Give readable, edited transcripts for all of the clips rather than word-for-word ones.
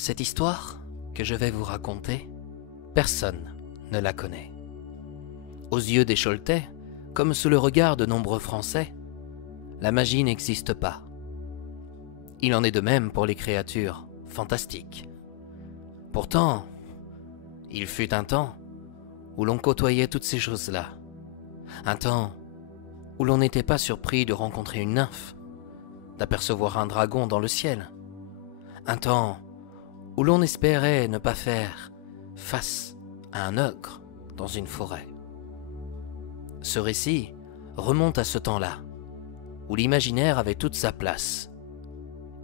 Cette histoire que je vais vous raconter, personne ne la connaît. Aux yeux des Choletais, comme sous le regard de nombreux Français, la magie n'existe pas. Il en est de même pour les créatures fantastiques. Pourtant, il fut un temps où l'on côtoyait toutes ces choses-là. Un temps où l'on n'était pas surpris de rencontrer une nymphe, d'apercevoir un dragon dans le ciel. Un temps où l'on espérait ne pas faire face à un ogre dans une forêt. Ce récit remonte à ce temps-là, où l'imaginaire avait toute sa place,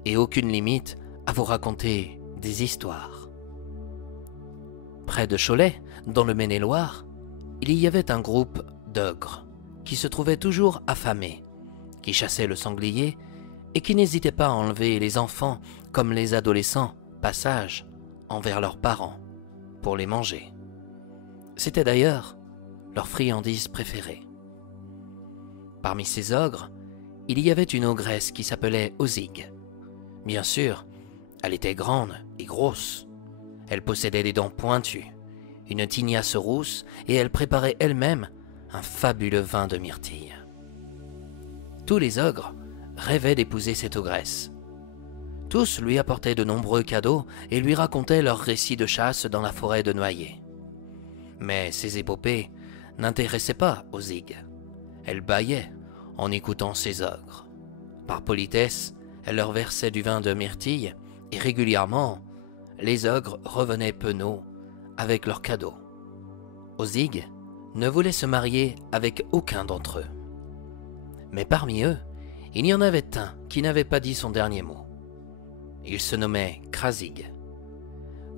et aucune limite à vous raconter des histoires. Près de Cholet, dans le Maine-et-Loire, il y avait un groupe d'ogres qui se trouvaient toujours affamés, qui chassaient le sanglier et qui n'hésitaient pas à enlever les enfants comme les adolescents passage envers leurs parents pour les manger. C'était d'ailleurs leur friandise préférée. Parmi ces ogres, il y avait une ogresse qui s'appelait Ozig. Bien sûr, elle était grande et grosse. Elle possédait des dents pointues, une tignasse rousse et elle préparait elle-même un fabuleux vin de myrtille. Tous les ogres rêvaient d'épouser cette ogresse. Tous lui apportaient de nombreux cadeaux et lui racontaient leurs récits de chasse dans la forêt de Noyer. Mais ces épopées n'intéressaient pas Ozig. Elle bâillait en écoutant ces ogres. Par politesse, elle leur versait du vin de myrtille et régulièrement, les ogres revenaient penauds avec leurs cadeaux. Ozig ne voulait se marier avec aucun d'entre eux. Mais parmi eux, il y en avait un qui n'avait pas dit son dernier mot. Il se nommait Krasig.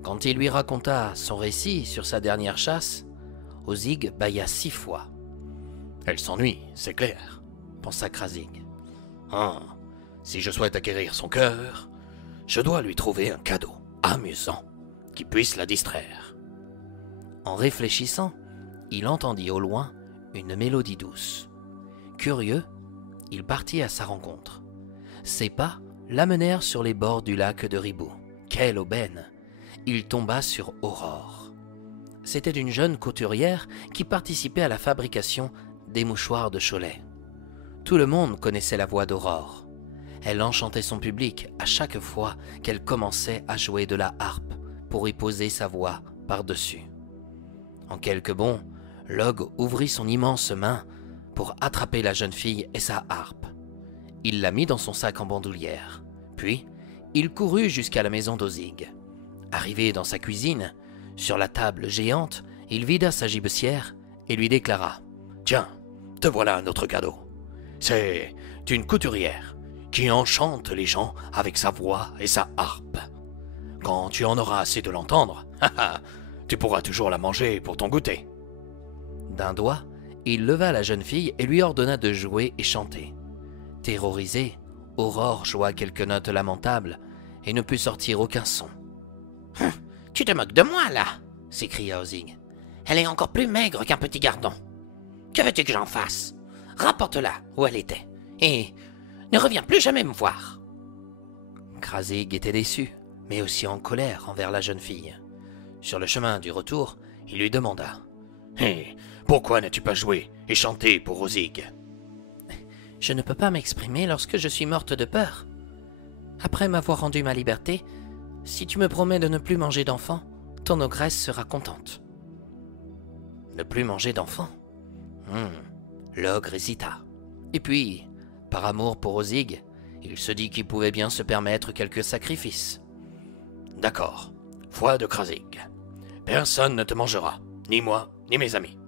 Quand il lui raconta son récit sur sa dernière chasse, Ozig bâilla 6 fois. « Elle s'ennuie, c'est clair, » pensa Krasig. « Ah, si je souhaite acquérir son cœur, je dois lui trouver un cadeau amusant qui puisse la distraire. » En réfléchissant, il entendit au loin une mélodie douce. Curieux, il partit à sa rencontre. Ses pas l'amenèrent sur les bords du lac de Ribou. Quelle aubaine! Il tomba sur Aurore. C'était une jeune couturière qui participait à la fabrication des mouchoirs de Cholet. Tout le monde connaissait la voix d'Aurore. Elle enchantait son public à chaque fois qu'elle commençait à jouer de la harpe pour y poser sa voix par-dessus. En quelques bonds, l'ogre ouvrit son immense main pour attraper la jeune fille et sa harpe. Il la mit dans son sac en bandoulière. Puis, il courut jusqu'à la maison d'Ozig. Arrivé dans sa cuisine, sur la table géante, il vida sa gibecière et lui déclara « Tiens, te voilà un autre cadeau. C'est une couturière qui enchante les gens avec sa voix et sa harpe. Quand tu en auras assez de l'entendre, tu pourras toujours la manger pour ton goûter. » D'un doigt, il leva la jeune fille et lui ordonna de jouer et chanter. Terrorisée, Aurore joua quelques notes lamentables et ne put sortir aucun son. « Tu te moques de moi, là !» s'écria Ozig. « Elle est encore plus maigre qu'un petit gardon. Que veux-tu que j'en fasse? Rapporte-la où elle était et ne reviens plus jamais me voir. » Krasig était déçu, mais aussi en colère envers la jeune fille. Sur le chemin du retour, il lui demanda « Hé, pourquoi n'as-tu pas joué et chanté pour Ozig ?»« Je ne peux pas m'exprimer lorsque je suis morte de peur. Après m'avoir rendu ma liberté, si tu me promets de ne plus manger d'enfants, ton ogresse sera contente. » Ne plus manger d'enfants? L'ogre hésita. Et puis, par amour pour Ozig, il se dit qu'il pouvait bien se permettre quelques sacrifices. « D'accord, foi de Krasig. Personne ne te mangera, ni moi, ni mes amis.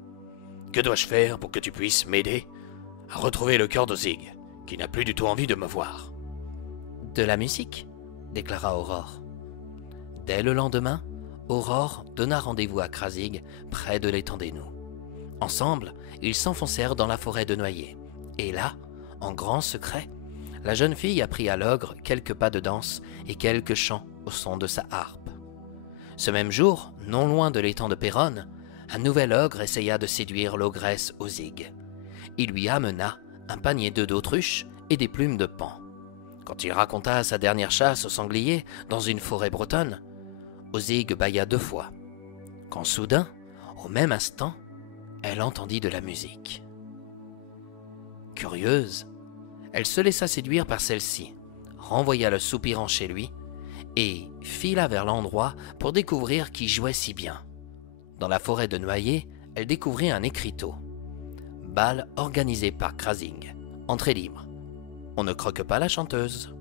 Que dois-je faire pour que tu puisses m'aider à retrouver le cœur d'Ozig, qui n'a plus du tout envie de me voir? »« De la musique, » déclara Aurore. Dès le lendemain, Aurore donna rendez-vous à Krasig près de l'étang des Noux. Ensemble, ils s'enfoncèrent dans la forêt de Noyer. Et là, en grand secret, la jeune fille apprit à l'ogre quelques pas de danse et quelques chants au son de sa harpe. Ce même jour, non loin de l'étang de Péronne, un nouvel ogre essaya de séduire l'ogresse Ozig. Il lui amena un panier d'œufs d'autruche et des plumes de paon. Quand il raconta sa dernière chasse au sanglier dans une forêt bretonne, Ozig bâilla 2 fois, quand soudain, au même instant, elle entendit de la musique. Curieuse, elle se laissa séduire par celle-ci, renvoya le soupirant chez lui et fila vers l'endroit pour découvrir qui jouait si bien. Dans la forêt de noyer, elle découvrit un écriteau. Bal organisé par Krasing. Entrée libre. On ne croque pas la chanteuse.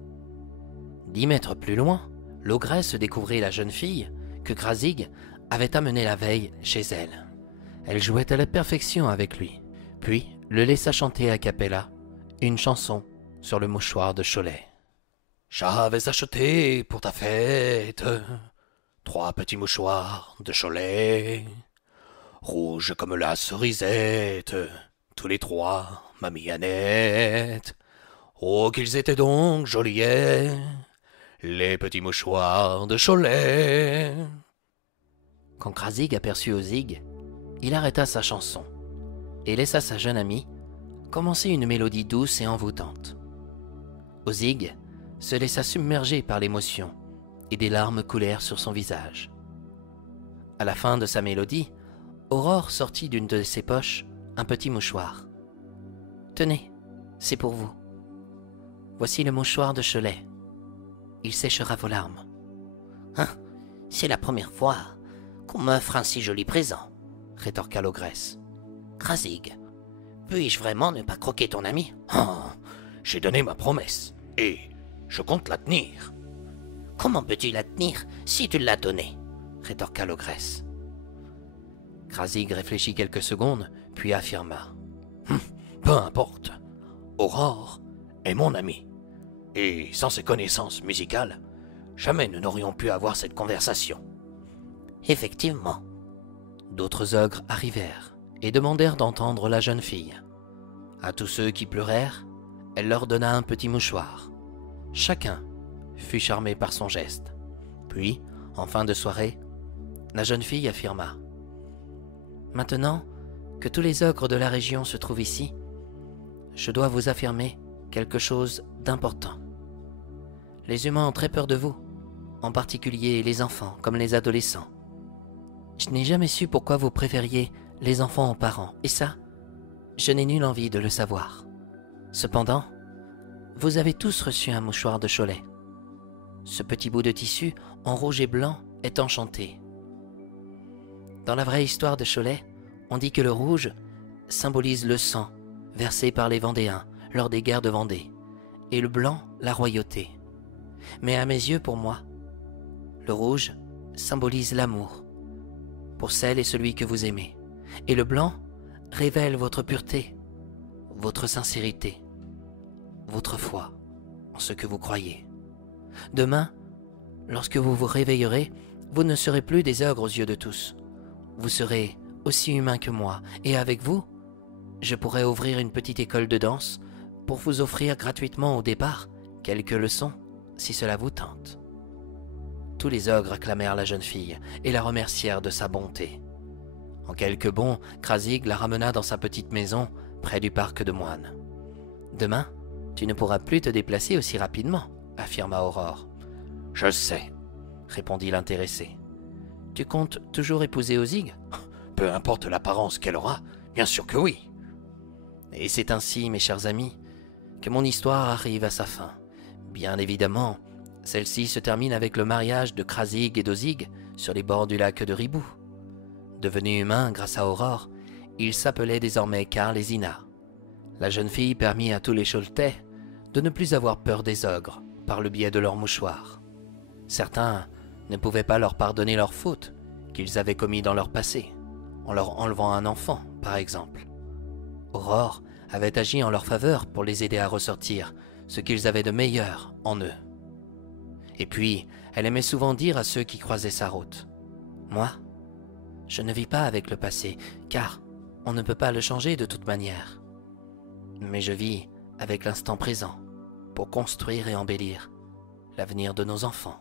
10 mètres plus loin, l'ogresse découvrit la jeune fille que Krasing avait amenée la veille chez elle. Elle jouait à la perfection avec lui, puis le laissa chanter a cappella une chanson sur le mouchoir de Cholet. J'avais acheté pour ta fête 3 petits mouchoirs de Cholet, rouges comme la cerisette, tous les 3, mamie Annette. Oh, qu'ils étaient donc joliets, les petits mouchoirs de Cholet. Quand Krasing aperçut Ozig, il arrêta sa chanson et laissa sa jeune amie commencer une mélodie douce et envoûtante. Ozig se laissa submerger par l'émotion et des larmes coulèrent sur son visage. À la fin de sa mélodie, Aurore sortit d'une de ses poches un petit mouchoir. « Tenez, c'est pour vous. Voici le mouchoir de Cholet. Il séchera vos larmes. »« Hein, c'est la première fois qu'on m'offre un si joli présent, » rétorqua l'ogresse. « Krasing, puis-je vraiment ne pas croquer ton ami ?»« Oh, j'ai donné ma promesse, et je compte la tenir. »« Comment peux-tu la tenir si tu l'as donnée ?» rétorqua l'ogresse. Krasing réfléchit quelques secondes, puis affirma. « Peu importe, Aurore est mon amie, et sans ses connaissances musicales, jamais nous n'aurions pu avoir cette conversation. » Effectivement. D'autres ogres arrivèrent et demandèrent d'entendre la jeune fille. À tous ceux qui pleurèrent, elle leur donna un petit mouchoir. Chacun fut charmé par son geste. Puis, en fin de soirée, la jeune fille affirma. « Maintenant que tous les ogres de la région se trouvent ici, je dois vous affirmer quelque chose d'important. Les humains ont très peur de vous, en particulier les enfants comme les adolescents. Je n'ai jamais su pourquoi vous préfériez les enfants aux parents, et ça, je n'ai nulle envie de le savoir. Cependant, vous avez tous reçu un mouchoir de Cholet. Ce petit bout de tissu en rouge et blanc est enchanté. Dans la vraie histoire de Cholet, on dit que le rouge symbolise le sang versé par les Vendéens lors des guerres de Vendée, et le blanc la royauté. Mais à mes yeux, pour moi, le rouge symbolise l'amour pour celle et celui que vous aimez, et le blanc révèle votre pureté, votre sincérité, votre foi en ce que vous croyez. Demain, lorsque vous vous réveillerez, vous ne serez plus des ogres aux yeux de tous. Vous serez aussi humain que moi, et avec vous, je pourrai ouvrir une petite école de danse pour vous offrir gratuitement au départ quelques leçons, si cela vous tente. » Tous les ogres acclamèrent la jeune fille et la remercièrent de sa bonté. En quelques bonds, Krasing la ramena dans sa petite maison près du parc de Moine. « Demain, tu ne pourras plus te déplacer aussi rapidement, » affirma Aurore. « Je sais, » répondit l'intéressé. « Tu comptes toujours épouser Ozig ?»« Peu importe l'apparence qu'elle aura, bien sûr que oui. » Et c'est ainsi, mes chers amis, que mon histoire arrive à sa fin. Bien évidemment, celle-ci se termine avec le mariage de Krasing et d'Ozig sur les bords du lac de Ribou. Devenu humain grâce à Aurore, il s'appelait désormais Karl et Zina. La jeune fille permit à tous les Choletais de ne plus avoir peur des ogres par le biais de leurs mouchoirs. Certains ne pouvaient pas leur pardonner leurs fautes qu'ils avaient commis dans leur passé, en leur enlevant un enfant, par exemple. Aurore avait agi en leur faveur pour les aider à ressortir ce qu'ils avaient de meilleur en eux. Et puis, elle aimait souvent dire à ceux qui croisaient sa route, « Moi, je ne vis pas avec le passé, car on ne peut pas le changer de toute manière. Mais je vis avec l'instant présent pour construire et embellir l'avenir de nos enfants. »